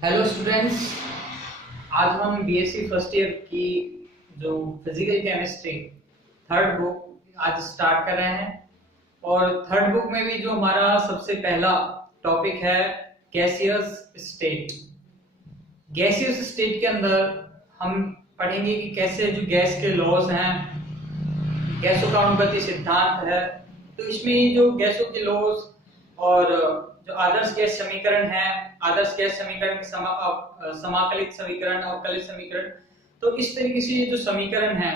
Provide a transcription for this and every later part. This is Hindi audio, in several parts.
Hello students. आज हम बीएससी फर्स्ट ईयर की जो फिजिकल केमिस्ट्री थर्ड बुक आज स्टार्ट कर रहे हैं। और थर्ड बुक में भी जो हमारा सबसे पहला टॉपिक है गैसियस स्टेट। गैसियस स्टेट के अंदर हम पढ़ेंगे कि कैसे जो गैस के लॉज हैं, गैसों का अनुगति सिद्धांत है। तो इसमें जो गैसों के लॉज और जो आदर्श गैस समीकरण है, आदर्श गैस समीकरण के समाकलित समीकरण, अवकलित समीकरण, तो इस तरीके से जो समीकरण है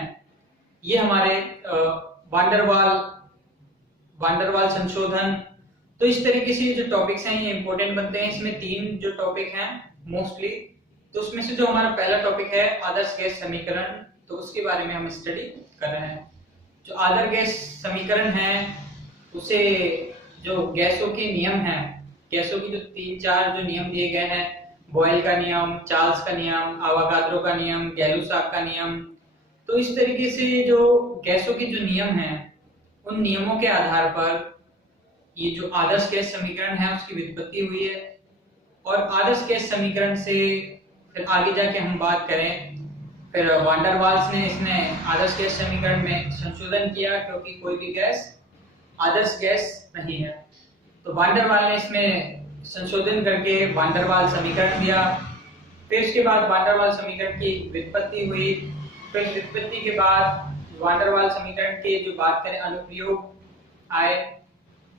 ये हमारे वांडरवाल संशोधन। तो इस तरीके से जो टॉपिक्स हैं ये इंपॉर्टेंट बनते हैं। इसमें तीन जो टॉपिक हैं मोस्टली, तो उसमें से जो हमारा पहला टॉपिक है आदर्श गैस समीकरण, तो उसके बारे में हम स्टडी कर रहे हैं। जो आदर्श गैस समीकरण है उसे जो गैसों के नियम हैं, गैसों की जो तीन चार जो नियम दिए गए हैं, बॉयल का नियम, चार्ल्स का नियम, आवागाद्रो का नियम, गैलुसाक का नियम, तो इस तरीके से जो गैसों के जो नियम हैं उन नियमों के आधार पर ये जो आदर्श गैस समीकरण है उसकी व्युत्पत्ति हुई है। और आदर्श गैस समीकरण से फिर आगे जाके हम बात करें, फिर वांडरवाल्स ने इसने आदर्श गैस समीकरण में संशोधन किया क्योंकि कोई भी गैस आदर्श गैस नहीं है। तो वांडरवाल ने इसमें संशोधन करके वांडरवाल समीकरण दिया। फिर उसके बाद वांडरवाल समीकरण की व्युत्पत्ति हुई। फिर व्युत्पत्ति के बाद वांडरवाल समीकरण के जो बात करें अनुप्रयोग आए।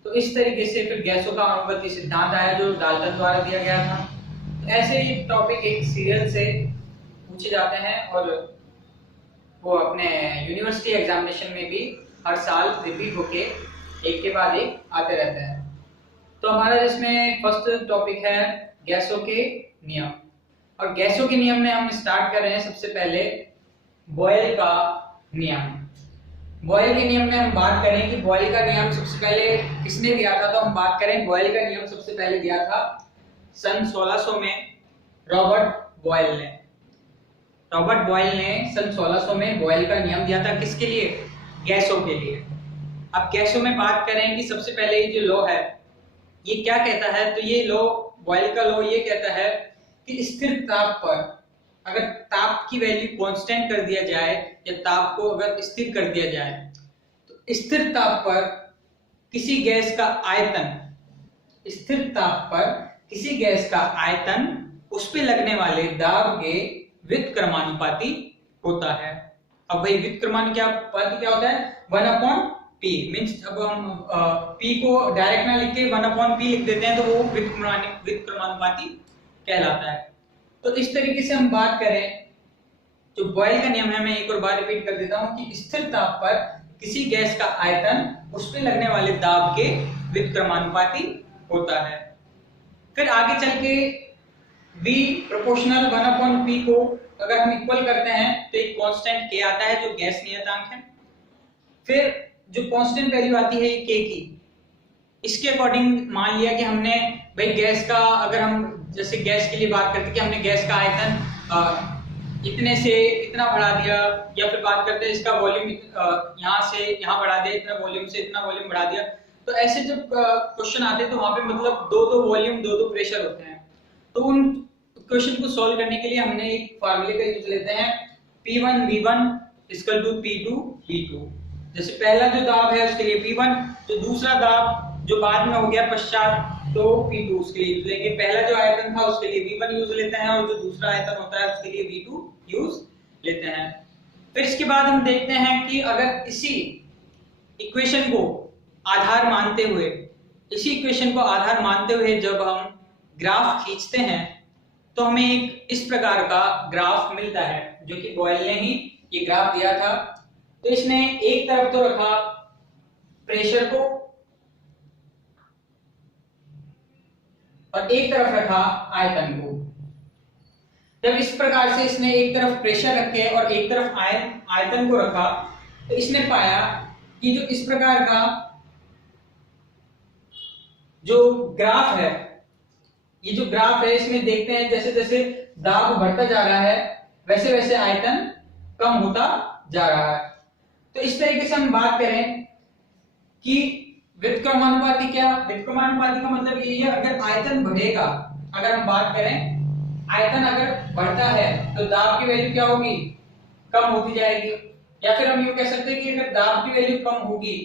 तो इस तरीके से फिर गैसों का अनुगति सिद्धांत आया जो डाल्टन द्वारा दिया गया था। तो ऐसे ही टॉपिक एक सीरियल से पूछे जाते हैं और वो अपने यूनिवर्सिटी एग्जामिनेशन में भी हर साल रिपीट होके एक के बाद एक आते रहते हैं। तो हमारा इसमें फर्स्ट टॉपिक है गैसों के नियम। और गैसों के नियम में हम स्टार्ट कर रहे हैं सबसे पहले बॉयल का नियम। बॉयल के नियम में हम बात करें कि बॉयल का नियम सबसे पहले किसने दिया था, तो हम बात करें बॉयल का नियम सबसे पहले दिया था सन 1600 में रॉबर्ट बॉयल ने। रॉबर्ट बॉयल ने सन 1600 में बॉयल का नियम दिया था। किसके लिए? गैसों के लिए। अब गैसों में बात करें कि सबसे पहले ये जो लॉ है ये क्या कहता है, तो ये लॉ, बॉयल का लॉ ये कहता है कि स्थिर ताप पर अगर ताप की वैल्यू कांस्टेंट कर दिया जाए या ताप को अगर स्थिर कर दिया जाए, तो स्थिर ताप पर किसी गैस का आयतन, स्थिर ताप पर किसी गैस का आयतन उस पे लगने वाले दाब के व्युत्क्रमानुपाती होता है। अब भाई व्युत्क्रमानुपाती क्या होता है? 1/P मींस अब हम P को डायरेक्ट ना लिख के 1/P लिख देते हैं तो वो व्युत्क्रमानुपाती कहलाता है। तो इस तरीके से हम बात करें, जो बॉयल का नियम है मैं एक और बार रिपीट कर देता हूं कि स्थिर ताप पर किसी गैस का आयतन उस पे लगने वाले दाब के व्युत्क्रमानुपाती होता है। फिर आगे चल के V प्रोपोर्शनल 1/P को अगर हम इक्वल करते हैं तो एक कांस्टेंट K आता है जो गैस नियतांक है। फिर जो कांस्टेंट वैल्यू आती है K की, इसके अकॉर्डिंग मान लिया कि हमने भाई गैस का, अगर हम जैसे गैस के लिए बात करते कि हमने गैस का आयतन इतने से इतना बढ़ा दिया, या फिर बात करते हैं इसका वॉल्यूम यहाँ से यहाँ बढ़ा दिया, इतना वॉल्यूम से इतना वॉल्यूम बढ़ा दिया। तो ऐसे जब क्वेश्चन आते हैं तो वहां पे मतलब दो वॉल्यूम दो प्रेशर होते हैं। तो उन क्वेश्चन को सॉल्व करने के लिए हमने एक फार्मूले का यूज लेते हैं P1 V1 = P2 V2। जैसे पहला जो दाब है उसके लिए P1, तो दूसरा दाब जो बाद में हो गया पश्चात तो P2 उसके लिए यूज लेंगे। पहला जो आयतन था उसके लिए V1 यूज लेते हैं और जो दूसरा आयतन होता है उसके लिए V2 यूज लेते हैं। फिर इसके बाद हम देखते हैं कि अगर इसी इक्वेशन को आधार मानते हुए जब हम ग्राफ खींचते हैं तो हमें एक इस प्रकार का ग्राफ मिलता है, जो कि बॉयल ने ही ये ग्राफ दिया था। तो इसने एक तरफ तो रखा प्रेशर को और एक तरफ रखा आयतन को। जब इस प्रकार से इसने एक तरफ प्रेशर रखे और एक तरफ आयतन को रखा, तो इसने पाया कि जो इस प्रकार का जो ग्राफ है, ये जो ग्राफ है इसमें देखते हैं जैसे जैसे दाब बढ़ता जा रहा है वैसे वैसे आयतन कम होता जा रहा है। तो इस तरीके से हम बात करें कि व्युत्क्रमानुपाती क्या? व्युत्क्रमानुपाती का मतलब ये है अगर आयतन बढ़ेगा, अगर हम बात करें आयतन अगर बढ़ता है तो दाब की वैल्यू क्या होगी, कम होती जाएगी। या फिर हम यूं कह सकते हैं कि अगर दाब की वैल्यू कम होगी